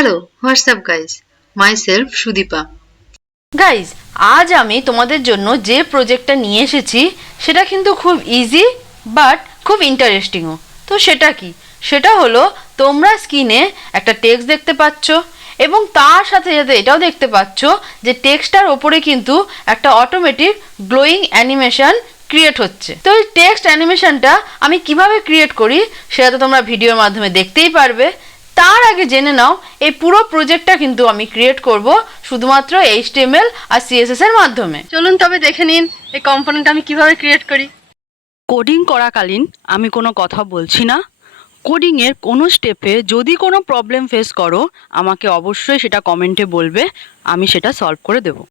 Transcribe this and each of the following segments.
Hello, WhatsApp guys, myself Sudipa. Guys, আজ আমি তোমাদের জন্য যে প্রজেক্টটা নিয়ে এসেছি সেটা কিন্তু খুব ইজি বাট খুব ইন্টারেস্টিংও। তো সেটা কি? সেটা হলো তোমরা স্ক্রিনে একটা টেক্সট দেখতে পাচ্ছ এবং তার সাথে সাথে এটাও দেখতে পাচ্ছ যে টেক্সটটার ওপরে কিন্তু একটা অটোমেটিক গ্লোয়িং অ্যানিমেশন ক্রিয়েট হচ্ছে। তো এই টেক্সট অ্যানিমেশনটা আমি কিভাবে ক্রিয়েট করি সেটা তো তোমরা ভিডিওর মাধ্যমে দেখতেই পারবে। তার আগে জেনে নাও এই পুরো প্রজেক্টটা কিন্তু আমি ক্রিয়েট করব শুধুমাত্র HTML আর CSS এর মাধ্যমে। চলুন তবে দেখে নিন এই কম্পোনেন্ট আমি কিভাবে ক্রিয়েট করি। কোডিং করাকালীন আমি কোনো কথা বলছি না। কোডিংয়ের কোনো স্টেপে যদি কোনো প্রবলেম ফেস করো আমাকে অবশ্যই সেটা কমেন্টে বলবে, আমি সেটা সলভ করে দেবো।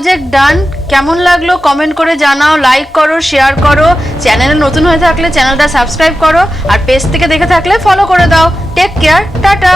প্রজেক্ট ডান। কেমন লাগলো কমেন্ট করে জানাও, লাইক করো, শেয়ার করো, চ্যানেলে নতুন হয়ে থাকলে চ্যানেলটা সাবস্ক্রাইব করো আর পেজ থেকে দেখে থাকলে ফলো করে দাও। Take care, tata.